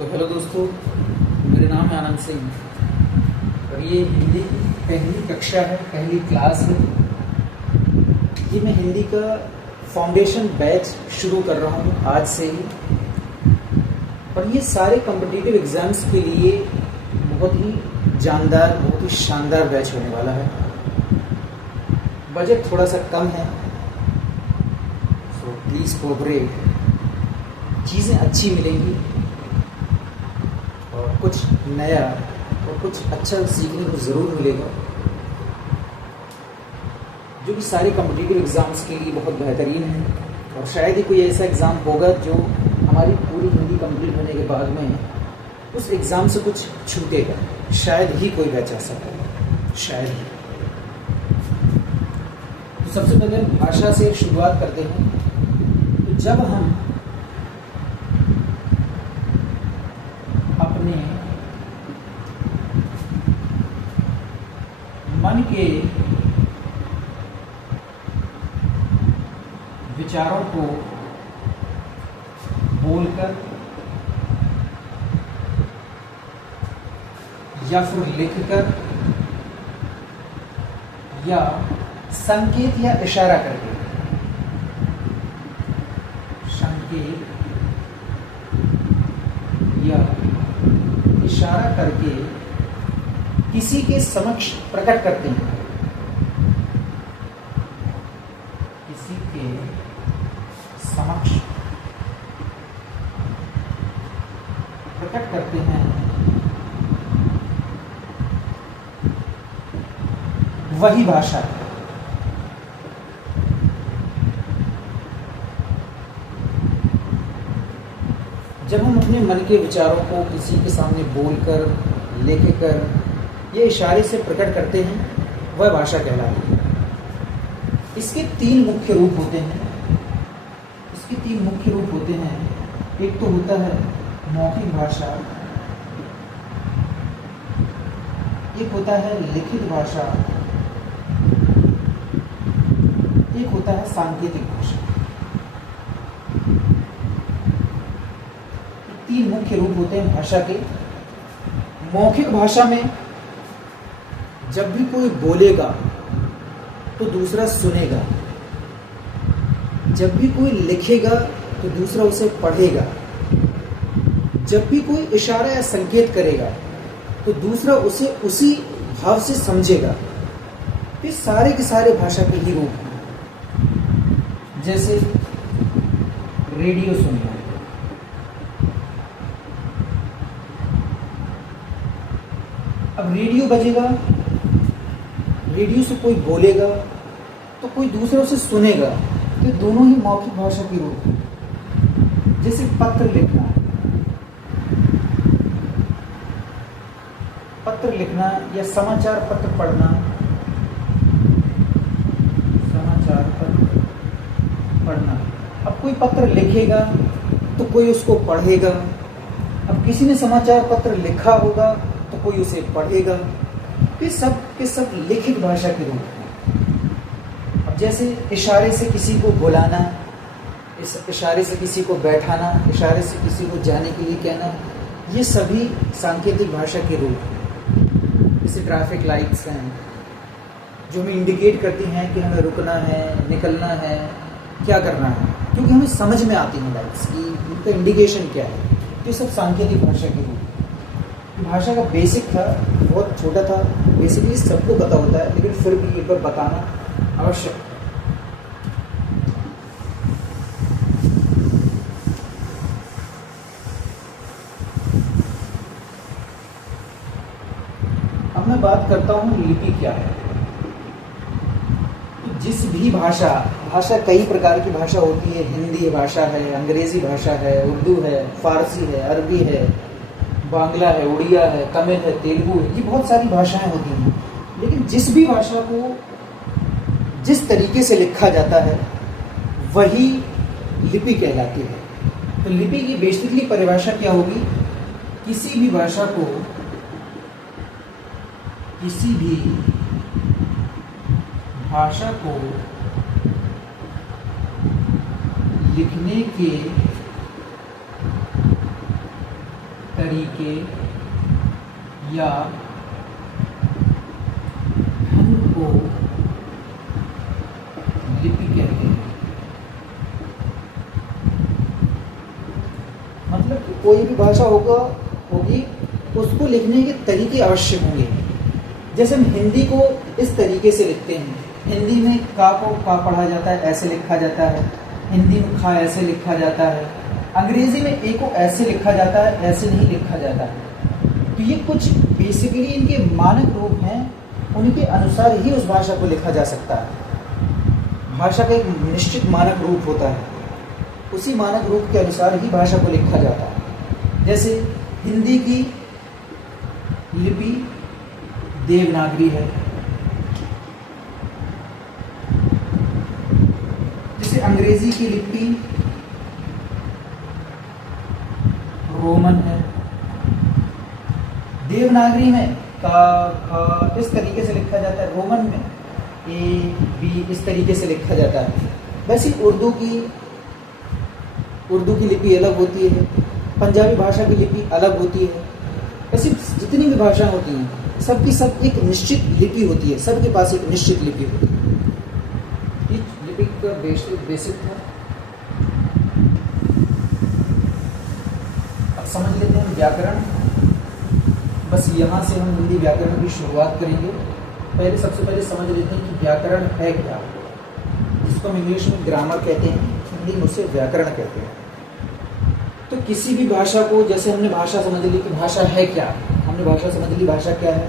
तो हेलो दोस्तों, मेरा नाम है आनंद सिंह और ये हिंदी की पहली कक्षा है, पहली क्लास है। ये मैं हिंदी का फाउंडेशन बैच शुरू कर रहा हूँ आज से ही। और ये सारे कॉम्पिटिटिव एग्ज़ाम्स के लिए बहुत ही जानदार, बहुत ही शानदार बैच होने वाला है। बजट थोड़ा सा कम है, सो प्लीज़ कोऑपरेट। चीज़ें अच्छी मिलेंगी और कुछ नया और कुछ अच्छा सीखने को ज़रूर मिलेगा, जो कि सारे कॉम्पिटिटिव एग्ज़ाम्स के लिए बहुत बेहतरीन है। और शायद ही कोई ऐसा एग्ज़ाम होगा जो हमारी पूरी हिंदी कंप्लीट होने के बाद में उस एग्ज़ाम से कुछ छूटेगा। शायद ही कोई बैच ऐसा होगा, शायद ही। तो सबसे पहले भाषा से शुरुआत करते हैं। तो जब हम अपने मन के विचारों को बोलकर या फिर लिखकर या संकेत या इशारा करके, संकेत या इशारा करके किसी के समक्ष प्रकट करते हैं, किसी के समक्ष प्रकट करते हैं, वही भाषा है। जब हम अपने मन के विचारों को किसी के सामने बोलकर, लिखकर या इशारे से प्रकट करते हैं, वह भाषा कहलाती है। इसके तीन मुख्य रूप होते हैं। एक तो होता है मौखिक भाषा, एक होता है लिखित भाषा, एक होता है सांकेतिक भाषा। तीन मुख्य रूप होते हैं भाषा के। मौखिक भाषा में जब भी कोई बोलेगा तो दूसरा सुनेगा, जब भी कोई लिखेगा तो दूसरा उसे पढ़ेगा, जब भी कोई इशारा या संकेत करेगा तो दूसरा उसे उसी भाव से समझेगा। ये सारे के सारे भाषा के ही रूप हैं। जैसे रेडियो सुनना, अब रेडियो बजेगा, रेडियो से कोई बोलेगा तो कोई दूसरा उसे सुनेगा, तो दोनों ही मौखिक भाषा के रूप हैं। जैसे पत्र लिखना, या समाचार पत्र पढ़ना, अब कोई पत्र लिखेगा तो कोई उसको पढ़ेगा। अब किसी ने समाचार पत्र लिखा होगा तो कोई उसे पढ़ेगा। ये सब के सब लिखित भाषा के रूप हैं। अब जैसे इशारे से किसी को बुलाना, इस इशारे से किसी को बैठाना, इशारे से किसी को जाने के लिए कहना, ये सभी सांकेतिक भाषा के रूप हैं। जैसे ट्रैफिक लाइट्स हैं जो हमें इंडिकेट करती हैं कि हमें रुकना है, निकलना है, क्या करना है, क्योंकि हमें समझ में आती हैं लाइट्स की, उनका इंडिकेशन क्या है। तो ये सब सांकेतिक भाषा के रूप। भाषा का बेसिक था, बहुत छोटा था, बेसिकली सबको पता होता है, लेकिन फिर भी एक बार बताना आवश्यक है। अब मैं बात करता हूँ लिपि क्या है। तो जिस भी भाषा कई प्रकार की भाषा होती है। हिंदी भाषा है, अंग्रेजी भाषा है, उर्दू है, फारसी है, अरबी है, बांग्ला है, उड़िया है, तमिल है, तेलुगु है, ये बहुत सारी भाषाएं होती हैं। लेकिन जिस भी भाषा को जिस तरीके से लिखा जाता है वही लिपि कहलाती है। तो लिपि की बेसिकली परिभाषा क्या होगी? किसी भी भाषा को, किसी भी भाषा को लिखने के तरीके या ढंग को लिपि कहते हैं। मतलब कि कोई भी भाषा होगी उसको लिखने के तरीके अवश्य होंगे। जैसे हम हिंदी को इस तरीके से लिखते हैं, हिंदी में का को का पढ़ा जाता है, ऐसे लिखा जाता है। हिंदी में खा ऐसे लिखा जाता है। अंग्रेजी में ए को ऐसे लिखा जाता है, ऐसे नहीं लिखा जाता है। तो ये कुछ बेसिकली इनके मानक रूप हैं, उनके अनुसार ही उस भाषा को लिखा जा सकता है। भाषा का एक निश्चित मानक रूप होता है, उसी मानक रूप के अनुसार ही भाषा को लिखा जाता है। जैसे हिंदी की लिपि देवनागरी है, जैसे अंग्रेजी की लिपि रोमन है। देवनागरी में का इस तरीके से लिखा जाता है, रोमन में ए बी इस तरीके से लिखा जाता है। वैसे उर्दू की लिपि अलग होती है, पंजाबी भाषा की लिपि अलग होती है। ऐसी जितनी भी भाषाएं होती हैं सबकी सब एक निश्चित लिपि होती है, सबके पास एक निश्चित लिपि होती है। ये लिपि का बेसिक था। अब समझ लेते हैं व्याकरण। बस यहाँ से हम हिंदी व्याकरण की शुरुआत करेंगे। सबसे पहले समझ लेते हैं कि व्याकरण है क्या, जिसको हम इंग्लिश में ग्रामर कहते हैं, हिंदी में उसे व्याकरण कहते हैं। तो किसी भी भाषा को, जैसे हमने भाषा समझ ली कि भाषा है क्या, हमने भाषा समझ ली भाषा क्या है,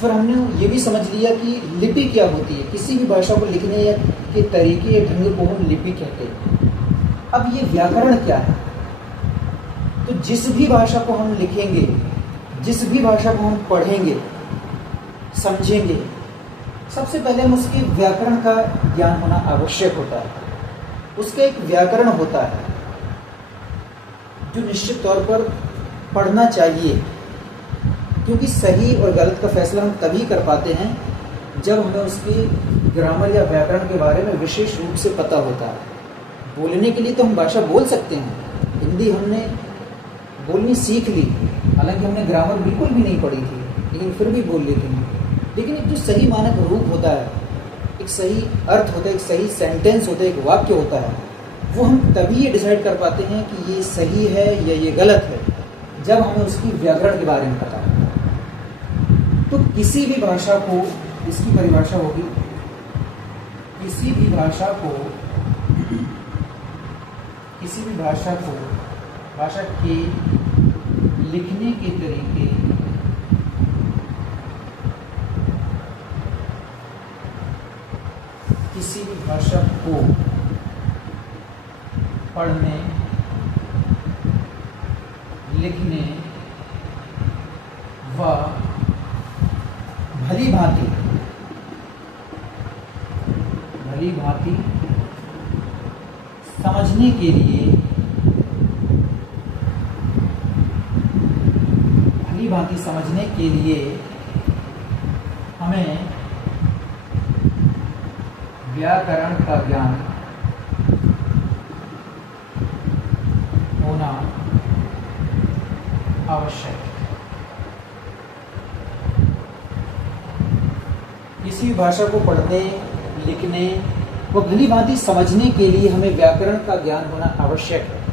फिर हमने ये भी समझ लिया कि लिपि क्या होती है। किसी भी भाषा को लिखने या के तरीके या ढंग को हम लिपि कहते हैं। अब ये व्याकरण क्या है, तो जिस भी भाषा को हम लिखेंगे, जिस भी भाषा को हम पढ़ेंगे, समझेंगे, सबसे पहले हम उसके व्याकरण का ज्ञान होना आवश्यक होता है। उसका एक व्याकरण होता है जो निश्चित तौर पर पढ़ना चाहिए, क्योंकि सही और गलत का फैसला हम तभी कर पाते हैं जब हमें उसकी ग्रामर या व्याकरण के बारे में विशेष रूप से पता होता है। बोलने के लिए तो हम भाषा बोल सकते हैं, हिंदी हमने बोलनी सीख ली, हालांकि हमने ग्रामर बिल्कुल भी नहीं पढ़ी थी, लेकिन फिर भी बोल लेते हैं। लेकिन एक जो सही मानक रूप होता है, एक सही अर्थ होता है, एक सही सेंटेंस होता है, एक वाक्य होता है, वो हम तभी ये डिसाइड कर पाते हैं कि ये सही है या ये गलत है, जब हमें उसकी व्याकरण के बारे में पता है। तो किसी भी भाषा को, इसकी परिभाषा होगी, किसी भी भाषा को भाषा के लिखने के तरीके, किसी भी भाषा को पढ़ने, लिखने व भली भांति समझने के लिए, हमें व्याकरण का ज्ञान होना आवश्यक है। किसी भाषा को पढ़ने, लिखने व भली भांति समझने के लिए हमें व्याकरण का ज्ञान होना आवश्यक है।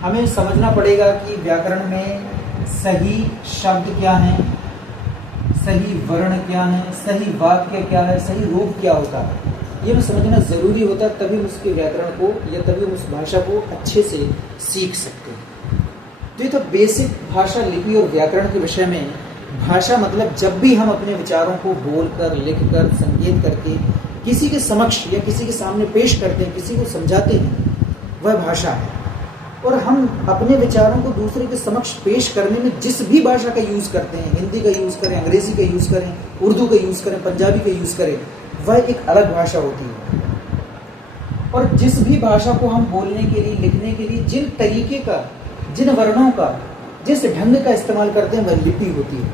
हमें समझना पड़ेगा कि व्याकरण में सही शब्द क्या हैं, सही वर्ण क्या है, सही वाक्य क्या है, सही रूप क्या होता है। ये भी समझना ज़रूरी होता है, तभी उसके व्याकरण को या तभी उस भाषा को अच्छे से सीख सकते हैं। तो ये तो बेसिक भाषा, लिपि और व्याकरण के विषय में। भाषा मतलब जब भी हम अपने विचारों को बोलकर, लिखकर, संकेत करके किसी के समक्ष या किसी के सामने पेश करते हैं, किसी को समझाते हैं, वह भाषा है। और हम अपने विचारों को दूसरे के समक्ष पेश करने में जिस भी भाषा का यूज़ करते हैं, हिंदी का यूज़ करें, अंग्रेजी का यूज़ करें, उर्दू का यूज़ करें, पंजाबी का यूज़ करें, वह एक अलग भाषा होती है। और जिस भी भाषा को हम बोलने के लिए, लिखने के लिए जिन तरीके का, जिन वर्णों का, जिस ढंग का इस्तेमाल करते हैं, वह लिपि होती है।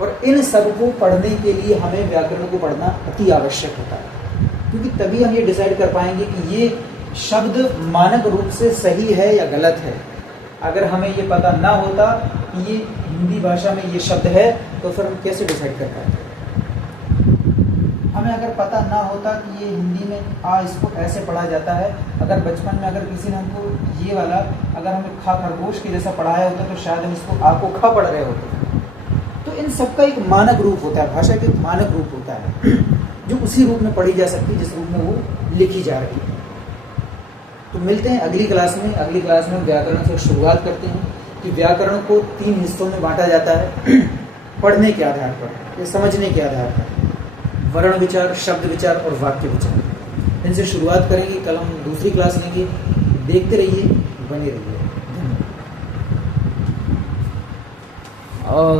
और इन सब को पढ़ने के लिए हमें व्याकरण को पढ़ना अति आवश्यक होता है, क्योंकि तभी हम ये डिसाइड कर पाएंगे कि ये शब्द मानक रूप से सही है या गलत है, अगर हमें ये पता ना होता कि ये हिंदी भाषा में ये शब्द है तो फिर हम कैसे डिसाइड कर पाते? हमें अगर पता ना होता कि ये हिंदी में इसको ऐसे पढ़ा जाता है, अगर बचपन में अगर किसी ने हमको ये वाला अगर हमें खा खरगोश के जैसा पढ़ाया होता तो शायद हम इसको आ को खा पढ़ रहे होते। तो इन सबका एक मानक रूप होता है, भाषा का एक मानक रूप होता है जो उसी रूप में पढ़ी जा सकती है जिस रूप में वो लिखी जा रही है। तो मिलते हैं अगली क्लास में। अगली क्लास में व्याकरण से शुरुआत करते हैं कि व्याकरण को 3 हिस्सों में बांटा जाता है पढ़ने के आधार पर या समझने के आधार पर, वर्ण विचार, शब्द विचार और वाक्य विचार। इनसे शुरुआत करेंगे, कल हम दूसरी क्लास लेंगे। देखते रहिए, बने रहिए। धन्यवाद।